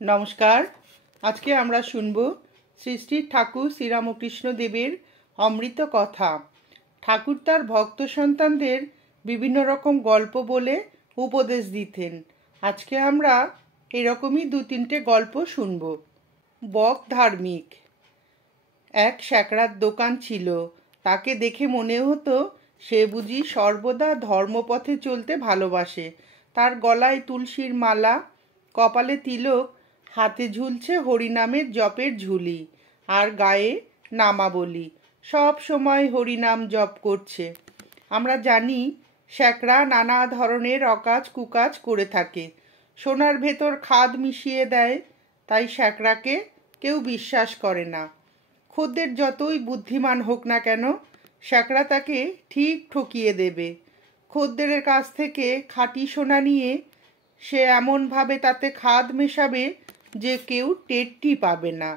নমস্কার। আজকে আমরা শুনব শ্রী শ্রী ঠাকুর শ্রীরামকৃষ্ণ দেবের অমৃত কথা। ঠাকুর তার ভক্ত সন্তানদের বিভিন্ন রকম গল্প বলে উপদেশ দিতেন। আজকে আমরা এরকমই 2-3টে গল্প শুনব। বক ধার্মিক। এক শ্যাকরার দোকান ছিল। তাকে দেখে মনে হতো সে বুঝি সর্বদা ধর্মপথে চলতে ভালোবাসে। তার গলায় তুলসীর মালা, কপালে তিলক, হাতে ঝুলছে হরিনামের জপের ঝুলি, আর গায়ে নামাবলী। সব সময় হরিনাম জপ করছে। আমরা জানি শ্যাকরা নানা ধরনের অকাজ কুকাজ করে থাকে। সোনার ভেতর খাদ মিশিয়ে দেয়, তাই শ্যাকরাকে কেউ বিশ্বাস করে না। খদ্দের যতই বুদ্ধিমান হোক না কেন, শ্যাকরা তাকে ঠিক ঠকিয়ে দেবে। খদ্দেরের কাছ থেকে খাঁটি সোনা নিয়ে সে এমনভাবে তাতে খাদ মেশাবে যে কেউ টেরটি পাবে না।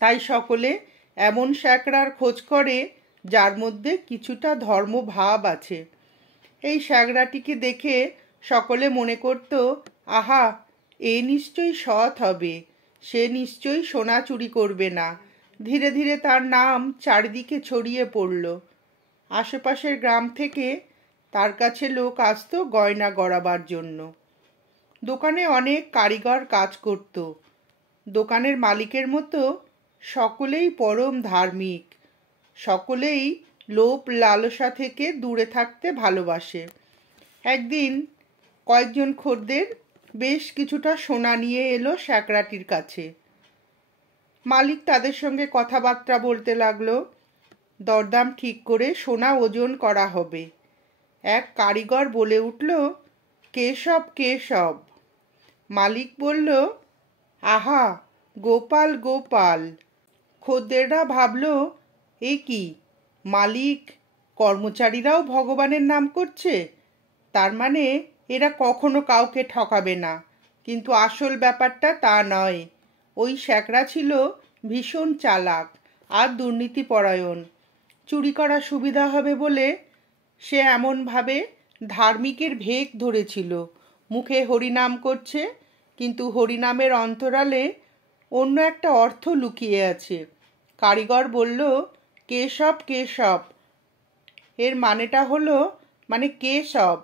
তাই সকলে এমন শ্যাকরার খোঁজ করে যার মধ্যে কিছুটা ধর্মভাব আছে। এই শ্যাকরাটিকে দেখে সকলে মনে করত, আহা, এ নিশ্চয়ই সৎ হবে, সে নিশ্চয়ই সোনা চুরি করবে না। ধীরে ধীরে তার নাম চারিদিকে ছড়িয়ে পড়ল। আশেপাশের গ্রাম থেকে তার কাছে লোক আসতো গয়না গড়াবার জন্য। দোকানে অনেক কারিগর কাজ করত। দোকানের মালিকের মতো সকলেই পরম ধার্মিক। সকলেই লোভ লালসা থেকে দূরে থাকতে ভালোবাসে। একদিন কয়েকজন খদ্দের বেশ কিছুটা সোনা নিয়ে এলো শ্যাকরাটির কাছে। মালিক তাদের সঙ্গে কথাবার্তা বলতে লাগলো। দরদাম ঠিক করে সোনা ওজন করা হবে। এক কারিগর বলে উঠল, কেশব কেশব। মালিক বলল, আহা, গোপাল গোপাল। খদ্দেররা ভাবল, এ কি, মালিক কর্মচারীরাও ভগবানের নাম করছে, তার মানে এরা কখনো কাউকে ঠকাবে না। কিন্তু আসল ব্যাপারটা তা নয়। ওই শ্যাকরা ছিল ভীষণ চালাক আর দুর্নীতিপরায়ণ। চুরি করা সুবিধা হবে বলে সে এমনভাবে ধার্মিকের ভেক ধরেছিল। মুখে হরিনাম করছে, কিন্তু হরিনামের অন্তরালে অন্য একটা অর্থ লুকিয়ে আছে। কারিগর বলল, কেশব কেশব, এর মানেটা হলো কেশব।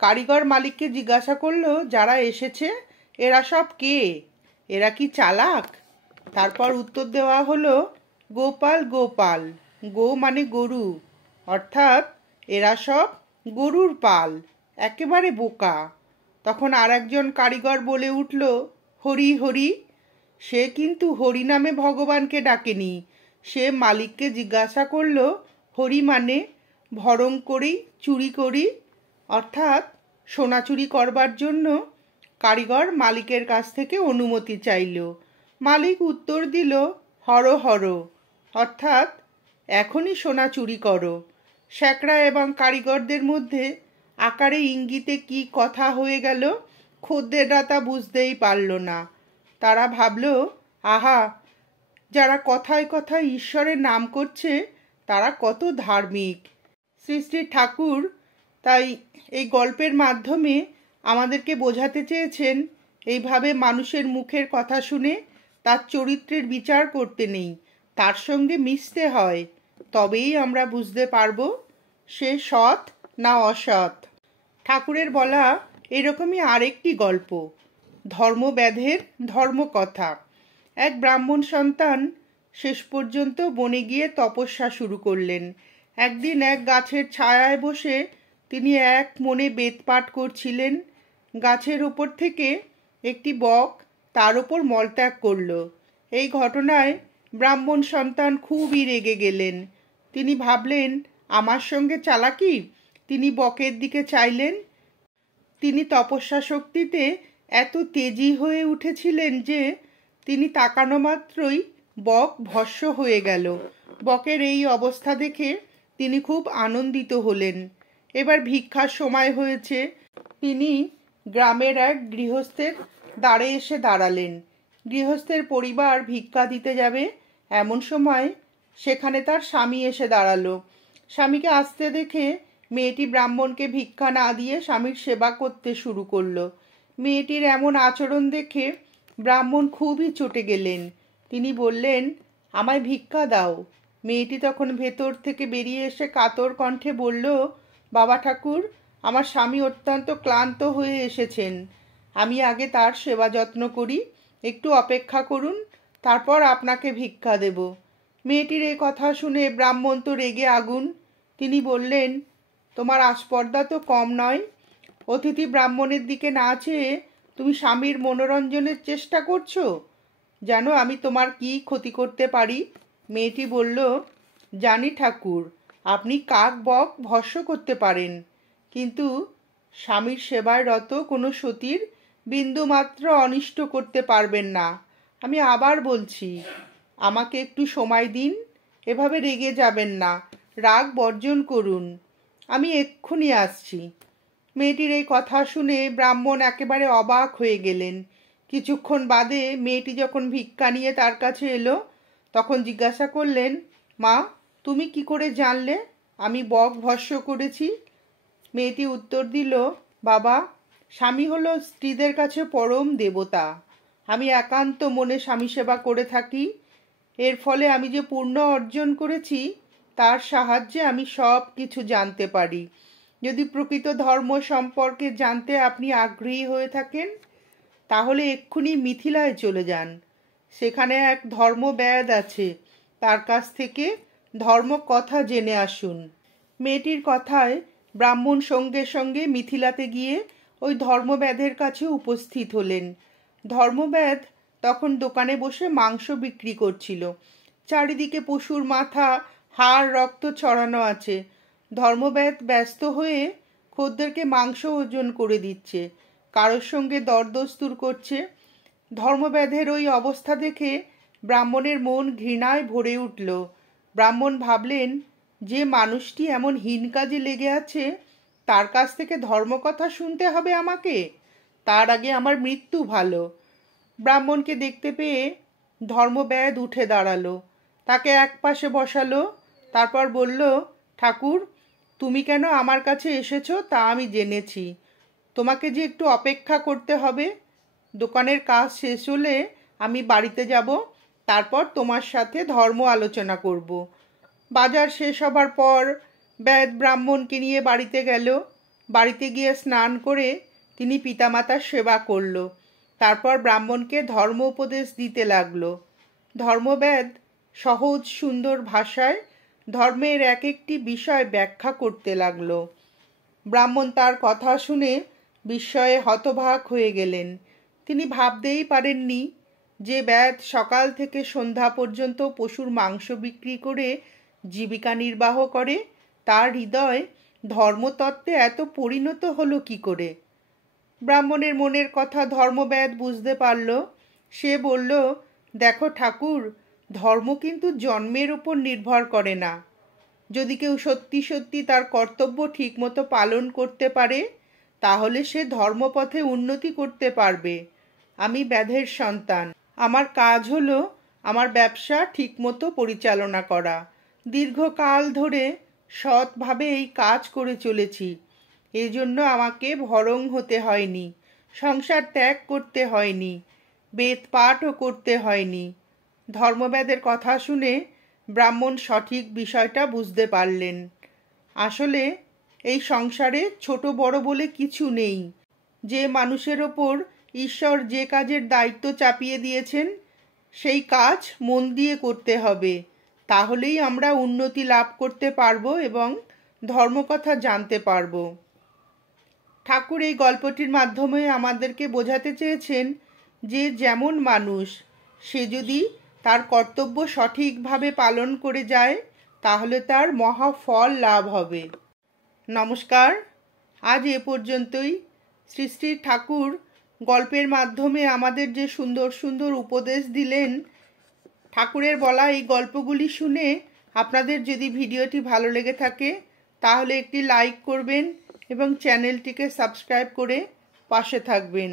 কারিগর মালিককে জিজ্ঞাসা করলো, যারা এসেছে এরা সব কে? এরা কি চালাক? তারপর উত্তর দেওয়া হলো, গোপাল গোপাল। গো মানে গরু, অর্থাৎ এরা সব গরুর পাল, একেবারে বোকা। তখন আর একজন কারিগর বলে উঠল, হরি হরি। সে কিন্তু হরি নামে ভগবানকে ডাকেনি। সে মালিককে জিজ্ঞাসা করলো, হরি মানে ভরং করি, চুরি করি, অর্থাৎ সোনা চুরি করবার জন্য কারিগর মালিকের কাছ থেকে অনুমতি চাইল। মালিক উত্তর দিল, হর হর, অর্থাৎ এখনই সোনা চুরি করো। শ্যাকরা এবং কারিগরদের মধ্যে আকারে ইঙ্গিতে কি কথা হয়ে গেল, খদ্দেররা তা বুঝতেই পারল না। তারা ভাবল, আহা, যারা কথায় কথায় ঈশ্বরের নাম করছে তারা কত ধার্মিক। শ্রী শ্রী ঠাকুর তাই এই গল্পের মাধ্যমে আমাদেরকে বোঝাতে চেয়েছেন, এইভাবে মানুষের মুখের কথা শুনে তার চরিত্রের বিচার করতে নেই, তার সঙ্গে মিশতে হয়। তবেই আমরা বুঝতে পারবো সে সৎ না অসৎ। ঠাকুরের বলা এরকমই আরেকটি গল্প, ধর্মব্যাধের ধর্মকথা। এক ব্রাহ্মণ সন্তান শেষ পর্যন্ত বনে গিয়ে তপস্যা শুরু করলেন। একদিন এক গাছের ছায়ায় বসে তিনি এক মনে বেদপাঠ করছিলেন। গাছের ওপর থেকে একটি বক তার ওপর মলত্যাগ করল। এই ঘটনায় ব্রাহ্মণ সন্তান খুবই রেগে গেলেন। তিনি ভাবলেন, আমার সঙ্গে চালাকি। তিনি বকের দিকে চাইলেন। তিনি তপস্যা শক্তিতে এত তেজি হয়ে উঠেছিলেন যে তিনি তাকানো মাত্রই বক ভস্ম হয়ে গেল। বকের এই অবস্থা দেখে তিনি খুব আনন্দিত হলেন। এবার ভিক্ষার সময় হয়েছে। তিনি গ্রামের এক গৃহস্থের দ্বারে এসে দাঁড়ালেন। গৃহস্থের পরিবার ভিক্ষা দিতে যাবে, এমন সময় সেখানে তার স্বামী এসে দাঁড়ালো। স্বামীকে আসতে দেখে মেয়েটি ব্রাহ্মণকে ভিক্ষা না দিয়ে স্বামীর সেবা করতে শুরু করলো। মেয়েটির এমন আচরণ দেখে ব্রাহ্মণ খুবই চটে গেলেন। তিনি বললেন, আমায় ভিক্ষা দাও। মেয়েটি তখন ভেতর থেকে বেরিয়ে এসে কাতর কণ্ঠে বলল, বাবা ঠাকুর, আমার স্বামী অত্যন্ত ক্লান্ত হয়ে এসেছেন। আমি আগে তার সেবা যত্ন করি, একটু অপেক্ষা করুন, তারপর আপনাকে ভিক্ষা দেব। মেয়েটির এই কথা শুনে ব্রাহ্মণ তো রেগে আগুন। তিনি বললেন, তোমার আস্পর্ধা তো কম নয়। অতিথি ব্রাহ্মণের দিকে না চেয়ে তুমি স্বামীর মনোরঞ্জনের চেষ্টা করছো। জানো আমি তোমার কি ক্ষতি করতে পারি? মেয়েটি বলল, জানি ঠাকুর, আপনি কাক বক ভস্ম করতে পারেন, কিন্তু স্বামীর সেবায় রত কোনো সতীর বিন্দুমাত্র অনিষ্ট করতে পারবেন না। আমি আবার বলছি, আমাকে একটু সময় দিন। এভাবে রেগে যাবেন না, রাগ বর্জন করুন। আমি এক্ষুনি আসছি। মেয়েটির এই কথা শুনে ব্রাহ্মণ একেবারে অবাক হয়ে গেলেন। কিছুক্ষণ বাদে মেয়েটি যখন ভিক্ষা নিয়ে তার কাছে এলো, তখন জিজ্ঞাসা করলেন, মা, তুমি কি করে জানলে আমি বক ভস্ম করেছি? মেয়েটি উত্তর দিল, বাবা, স্বামী হলো স্ত্রীদের কাছে পরম দেবতা। আমি একান্ত মনে স্বামী সেবা করে থাকি। এর ফলে আমি যে পুণ্য অর্জন করেছি, তার সাহায্যে আমি সব কিছু জানতে পারি। যদি প্রকৃত ধর্ম সম্পর্কে জানতে আপনি আগ্রহী হয়ে থাকেন, তাহলে এক্ষুনি মিথিলায় চলে যান। সেখানে এক ধর্মব্যাদ আছে, তার কাছ থেকে ধর্ম কথা জেনে আসুন। মেয়েটির কথায় ব্রাহ্মণ সঙ্গে সঙ্গে মিথিলাতে গিয়ে ওই ধর্মব্যাধের কাছে উপস্থিত হলেন। ধর্মব্যাধ তখন দোকানে বসে মাংস বিক্রি করছিল। চারিদিকে পশুর মাথা, হাড়, রক্ত ছড়ানো আছে। ধর্মব্যাধ ব্যস্ত হয়ে খদ্দেরকে মাংস ওজন করে দিচ্ছে, কারোর সঙ্গে দরদস্তুর করছে। ধর্মব্যাধের ওই অবস্থা দেখে ব্রাহ্মণের মন ঘৃণায় ভরে উঠল। ব্রাহ্মণ ভাবলেন, যে মানুষটি এমন হীন কাজে লেগে আছে, তার কাছ থেকে ধর্মকথা শুনতে হবে আমাকে? তার আগে আমার মৃত্যু ভালো। ব্রাহ্মণকে দেখতে পেয়ে ধর্মব্যাধ উঠে দাঁড়ালো, তাকে এক পাশে বসালো, তারপর বলল, ঠাকুর, তুমি কেন আমার কাছে এসেছো তা আমি জেনেছি। তোমাকে যে একটু অপেক্ষা করতে হবে। দোকানের কাজ শেষ হলে আমি বাড়িতে যাব, তারপর তোমার সাথে ধর্ম আলোচনা করব। বাজার শেষ হবার পর ব্যাদ ব্রাহ্মণকে নিয়ে বাড়িতে গেল। বাড়িতে গিয়ে স্নান করে তিনি পিতামাতার সেবা করল। তারপর ব্রাহ্মণকে ধর্ম উপদেশ দিতে লাগলো। ধর্মব্যাদ সহজ সুন্দর ভাষায় ধর্মের এক একটি বিষয় ব্যাখ্যা করতে লাগলো। ব্রাহ্মণ তার কথা শুনে বিস্ময়ে হতবাক হয়ে গেলেন। তিনি ভাবতেই পারেননি যে ব্যাদ সকাল থেকে সন্ধ্যা পর্যন্ত পশুর মাংস বিক্রি করে জীবিকা নির্বাহ করে, তার হৃদয় ধর্মতত্ত্বে এত পরিণত হলো কি করে? ব্রাহ্মণের মনের কথা ধর্মব্যাদ বুঝতে পারল। সে বলল, দেখো ঠাকুর, ধর্ম কিন্তু জন্মের উপর নির্ভর করে না। যদি কেউ সত্যি সত্যি তার কর্তব্য ঠিকমতো পালন করতে পারে, তাহলে সে ধর্মপথে উন্নতি করতে পারবে। আমি ব্যাধের সন্তান। আমার কাজ হলো আমার ব্যবসা ঠিকমতো পরিচালনা করা। দীর্ঘকাল ধরে সৎভাবে এই কাজ করে চলেছি। এই জন্য আমাকে ভরং হতে হয়নি, সংসার ত্যাগ করতে হয়নি, বেদ পাঠও করতে হয়নি। ধর্মব্যাদের কথা শুনে ব্রাহ্মণ সঠিক বিষয়টা বুঝতে পারলেন। আসলে এই সংসারে ছোট বড় বলে কিছু নেই। যে মানুষের ওপর ঈশ্বর যে কাজের দায়িত্ব চাপিয়ে দিয়েছেন, সেই কাজ মন দিয়ে করতে হবে। তাহলেই আমরা উন্নতি লাভ করতে পারবো এবং ধর্মকথা জানতে পারবো। ঠাকুর এই গল্পটির মাধ্যমে আমাদেরকে বোঝাতে চেয়েছেন যে যেমন মানুষ, সে যদি তার কর্তব্য সঠিকভাবে পালন করে যায়, তাহলে তার মহা ফল লাভ হবে। নমস্কার, আজ এ পর্যন্তই। শ্রী শ্রী ঠাকুর গল্পের মাধ্যমে আমাদের যে সুন্দর সুন্দর উপদেশ দিলেন, ঠাকুরের বলা এই গল্পগুলি শুনে আপনাদের যদি ভিডিওটি ভালো লেগে থাকে, তাহলে একটি লাইক করবেন এবং চ্যানেলটিকে সাবস্ক্রাইব করে পাশে থাকবেন।